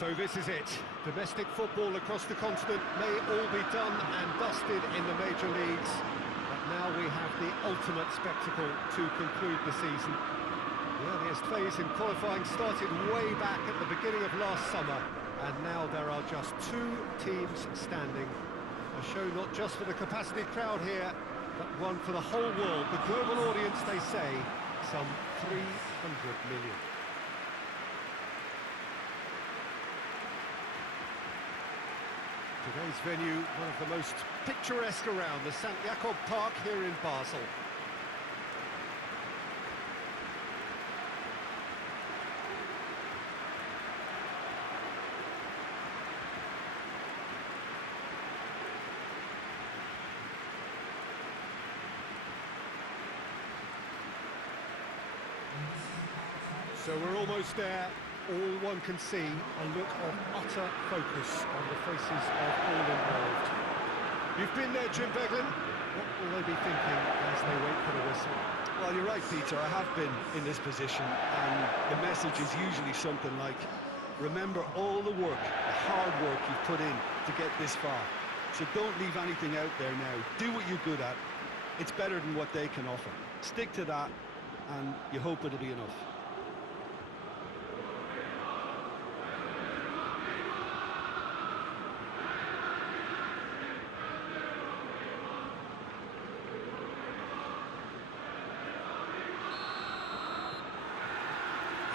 So this is it. Domestic football across the continent may all be done and dusted in the major leagues, but now we have the ultimate spectacle to conclude the season. The earliest phase in qualifying started way back at the beginning of last summer, and now there are just two teams standing. A show not just for the capacity crowd here, but one for the whole world. The global audience, they say, some 300 million. Today's venue, one of the most picturesque around, the St. Jakob Park here in Basel. So we're almost there. All one can see, a look of utter focus on the faces of all involved. You've been there, Jim Beglin. What will they be thinking as they wait for the whistle? Well, you're right, Peter. I have been in this position, and the message is usually something like, remember all the work, the hard work you've put in to get this far. So don't leave anything out there now. Do what you're good at. It's better than what they can offer. Stick to that, and you hope it'll be enough.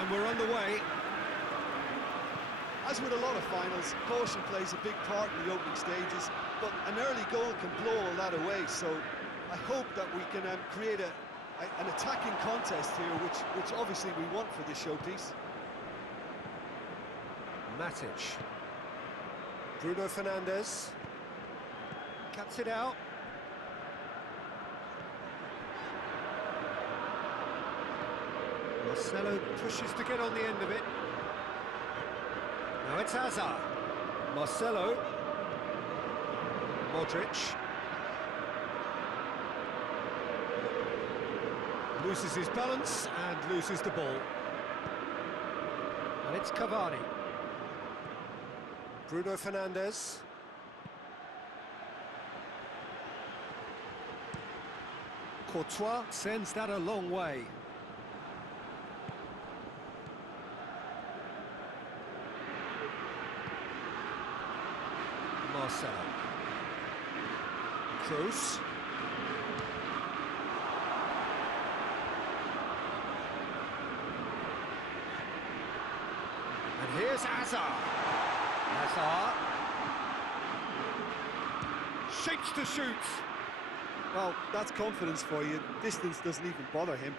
And we're on the way. As with a lot of finals, caution plays a big part in the opening stages, but an early goal can blow all that away, so I hope that we can create an attacking contest here, which obviously we want for this showpiece. Matic. Bruno Fernandes. Cuts it out. Marcelo pushes to get on the end of it. Now it's Hazard. Marcelo. Modric. Loses his balance and loses the ball. And it's Cavani. Bruno Fernandes. Courtois sends that a long way. Marcelo. Kroos. And here's Hazard. Hazard. Shapes to shoot. Well, that's confidence for you. Distance doesn't even bother him.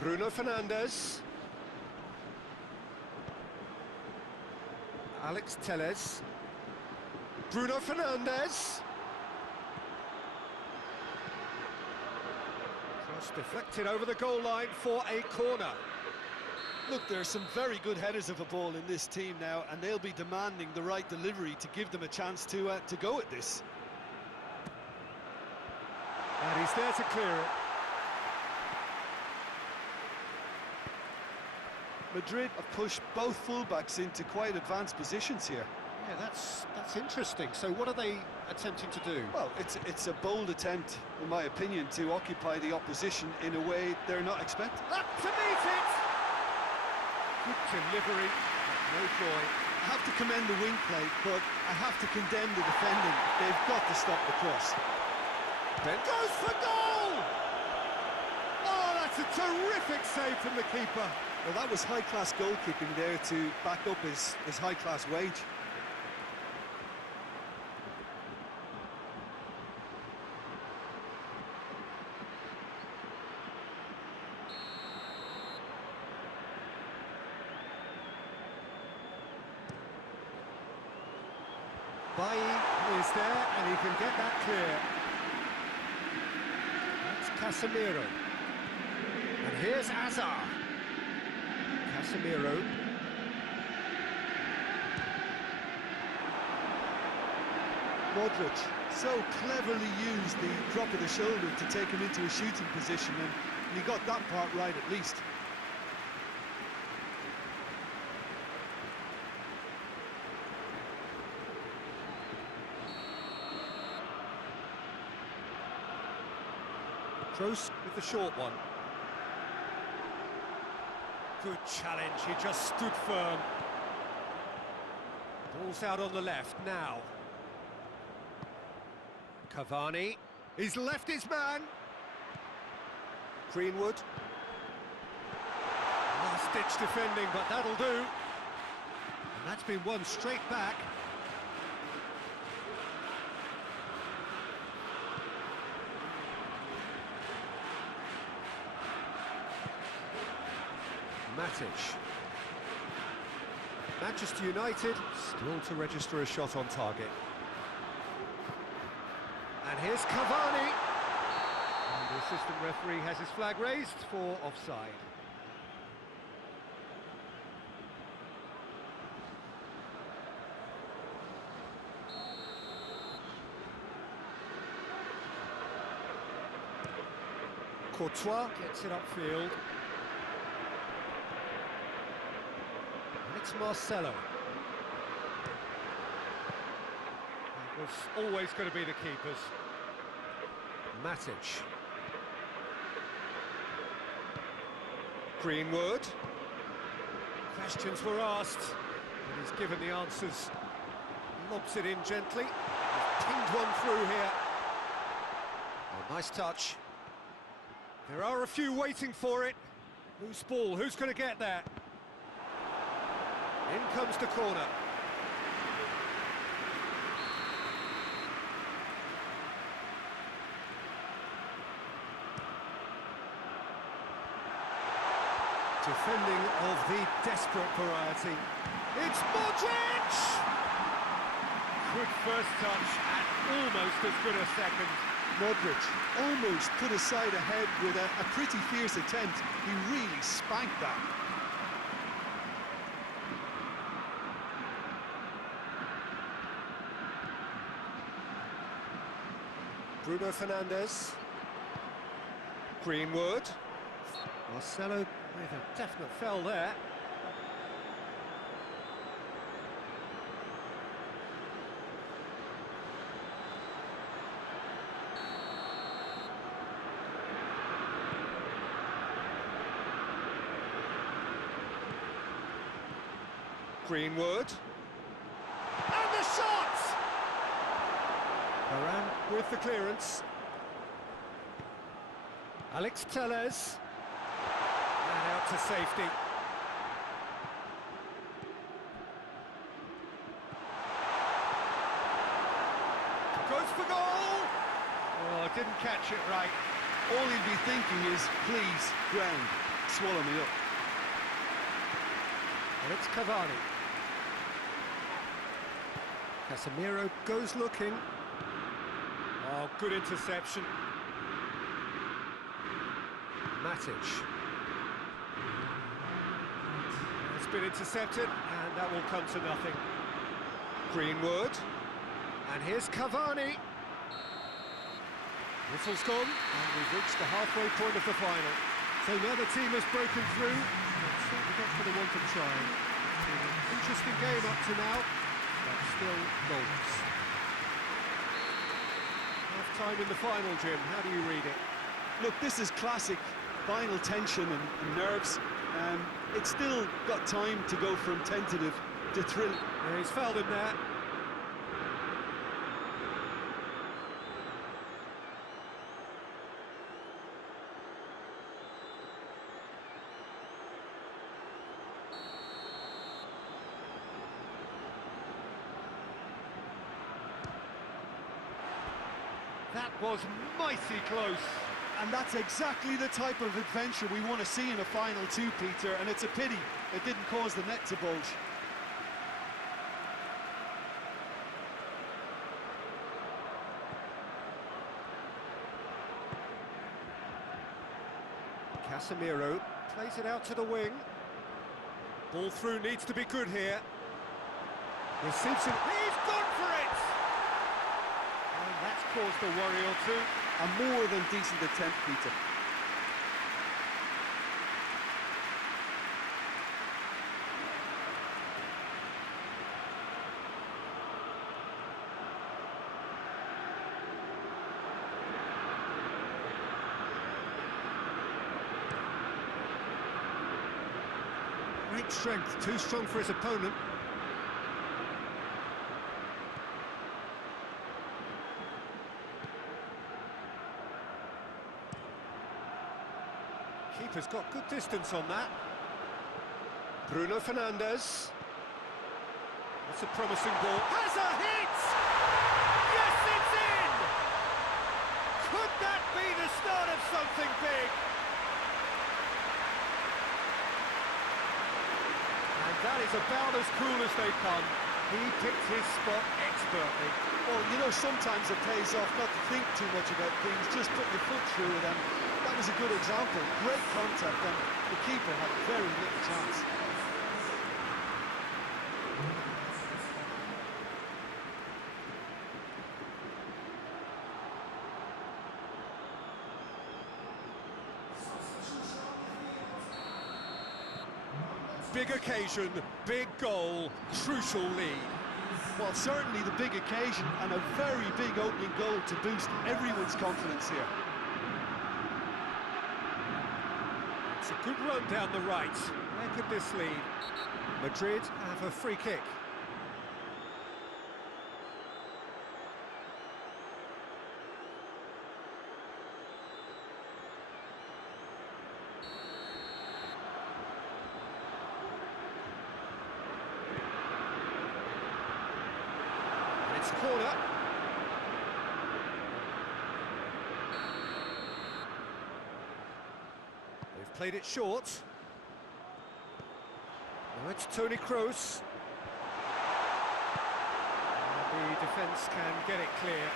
Bruno Fernandes. Alex Telles. Bruno Fernandes. Cross deflected over the goal line for a corner. Look, there are some very good headers of a ball in this team now, and they'll be demanding the right delivery to give them a chance to go at this. And he's there to clear it. Madrid have pushed both fullbacks into quite advanced positions here. Yeah, that's interesting. So what are they attempting to do? Well, it's a bold attempt, in my opinion, to occupy the opposition in a way they're not expecting. Up to meet it! Good delivery, no joy. I have to commend the wing play, but I have to condemn the defending. They've got to stop the cross. Then goes for goal! Oh, that's a terrific save from the keeper. Well, that was high-class goalkeeping there to back up his high-class wage. Bailly is there, and he can get that clear. That's Casemiro. And here's Hazard. Casemiro. Modric so cleverly used the drop of the shoulder to take him into a shooting position, and he got that part right at least. Kroos with the short one. Good challenge, he just stood firm. Ball's out on the left now. Cavani, he's left his man. Greenwood. Last-ditch defending, but that'll do. And that's been won straight back. Matic. Manchester United still to register a shot on target. And here's Cavani. And the assistant referee has his flag raised for offside. Courtois gets it upfield. And it's Marcelo. It was always going to be the keepers. Matic. Greenwood. Questions were asked, but he's given the answers. Lobs it in gently. He's pinged one through here. Oh, nice touch. There are a few waiting for it. Loose ball, who's going to get there? In comes the corner. Defending of the desperate variety. It's Modric! Good first touch and almost as good a second. Modric almost put his side ahead with a pretty fierce attempt. He really spanked that. Bruno Fernandes. Greenwood. Marcelo with a definite foul there. Greenwood. And the shot! Varane with the clearance. Alex Telles. And out to safety. Goes for goal! Oh, didn't catch it right. All he'd be thinking is, please, ground, swallow me up. And it's Cavani. Casemiro goes looking. Oh, good interception. Matic. It's been intercepted, and that will come to nothing. Greenwood. And here's Cavani. Whistle's gone, and we've reached the halfway point of the final. So now the team has broken through. It's certainly not for the want of trying. It's been an interesting game up to now, but still goalless. Half-time in the final, Jim. How do you read it? Look, this is classic final tension and nerves. It's still got time to go from tentative to thrill. Yeah, he's fouled him there. That was mighty close. And that's exactly the type of adventure we want to see in a final two, Peter, and it's a pity it didn't cause the net to bulge. Casemiro plays it out to the wing. Ball through needs to be good here. Receives it. He's gone for it! And that's caused a worry or two. A more than decent attempt, Peter. great strength, too strong for his opponent. Keeper's got good distance on that. Bruno Fernandes. That's a promising ball. Has a hit! Yes, it's in! Could that be the start of something big? And that is about as cool as they come. He picked his spot expertly. Well, you know, sometimes it pays off not to think too much about things, just put your foot through it, and that was a good example. Great contact, and the keeper had very little chance. Big occasion, big goal, crucial lead. Well, certainly the big occasion and a very big opening goal to boost everyone's confidence here. It's a good run down the right. Where could this lead? Madrid have a free kick. It's a corner. They've played it short. Now it's Toni Kroos. The defence can get it clear.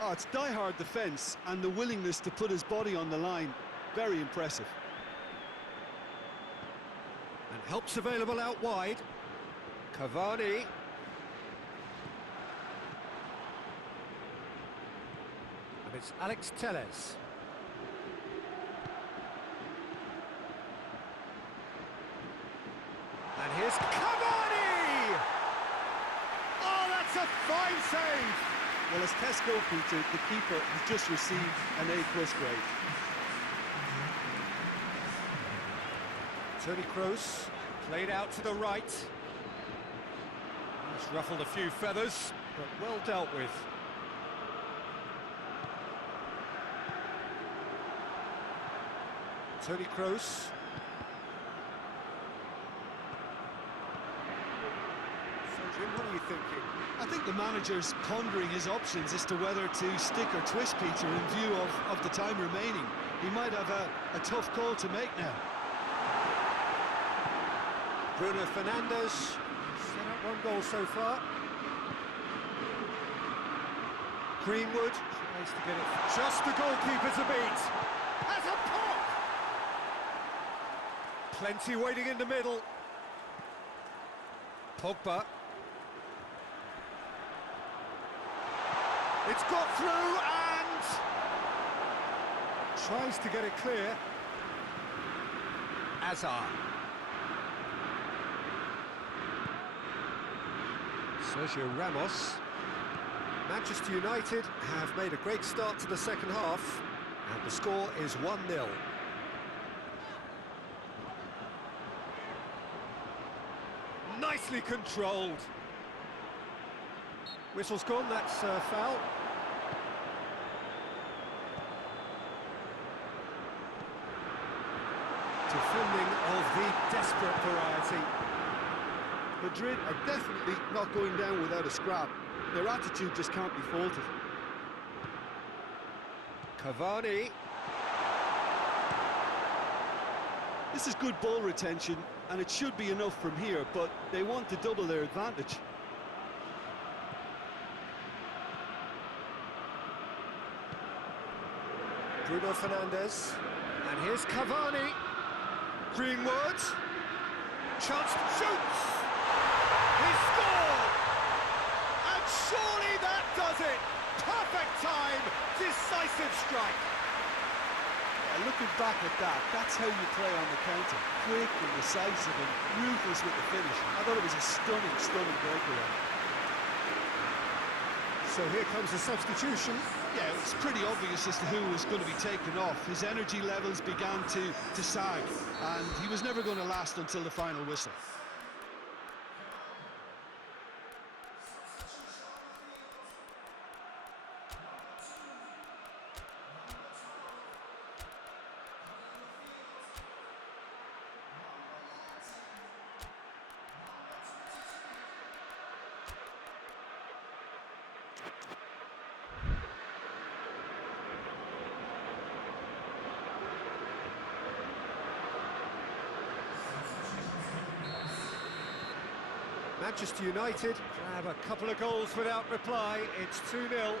Oh, it's die-hard defence and the willingness to put his body on the line. Very impressive. And help's available out wide. Cavani. And it's Alex Telles. And here's Cavani! Oh, that's a fine save! Well, as test goalkeeper, the keeper has just received an A+ grade. Toni Kroos, played out to the right. He's ruffled a few feathers, but well dealt with. Toni Kroos. So, Jim, what are you thinking? I think the manager's pondering his options as to whether to stick or twist Peter in view of the time remaining. He might have a tough call to make now. Bruno Fernandes, set up one goal so far. Greenwood tries to get it. Just the goalkeeper to beat. Has a pop! Plenty waiting in the middle. Pogba. It's got through and tries to get it clear. Hazard. Sergio Ramos. Manchester United have made a great start to the second half, and the score is 1-0. Nicely controlled. Whistle's gone, that's a foul. Defending of the desperate variety. Madrid are definitely not going down without a scrap. Their attitude just can't be faulted. Cavani. This is good ball retention, and it should be enough from here, but they want to double their advantage. Bruno Fernandes. And here's Cavani. Greenwood. Chance to shoot. He scored! And surely that does it! Perfect time, decisive strike. Yeah, looking back at that, that's how you play on the counter. Quick and decisive and ruthless with the finish. I thought it was a stunning breakaway. So here comes the substitution. Yeah, it's pretty obvious as to who was going to be taken off. His energy levels began to sag, and he was never going to last until the final whistle. Manchester United grab a couple of goals without reply. It's 2-0.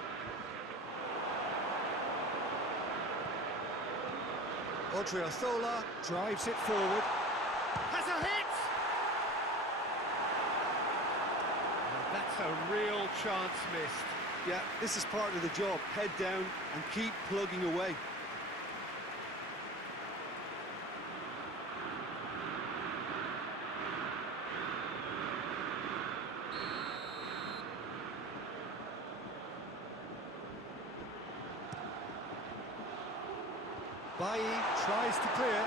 Odriozola drives it forward. Has a hit! And that's a real chance missed. Yeah, this is part of the job. Head down and keep plugging away. Bailly tries to clear.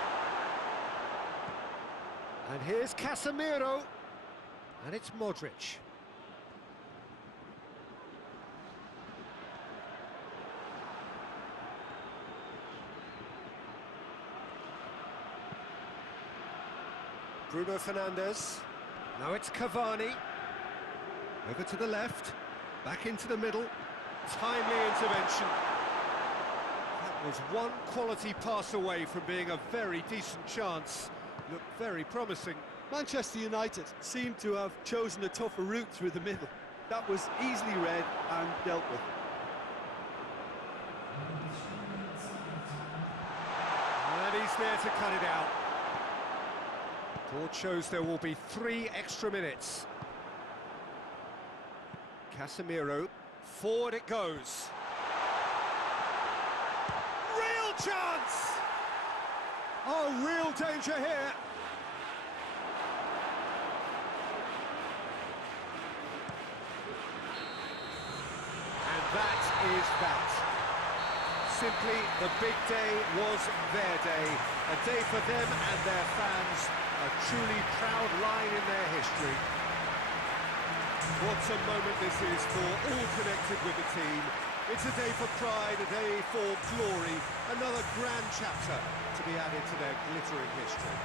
And here's Casemiro. And it's Modric. Bruno Fernandes. Now it's Cavani. Over to the left. Back into the middle. Timely intervention. That was one quality pass away from being a very decent chance. Looked very promising. Manchester United seem to have chosen a tougher route through the middle. That was easily read and dealt with. And he's there to cut it out. Board shows there will be 3 extra minutes. Casemiro, forward it goes. Real chance! Oh, real danger here. And that is that. Simply, the big day was their day. A day for them and their fans. A truly proud line in their history. What a moment this is for all connected with the team. It's a day for pride, a day for glory. Another grand chapter to be added to their glittering history.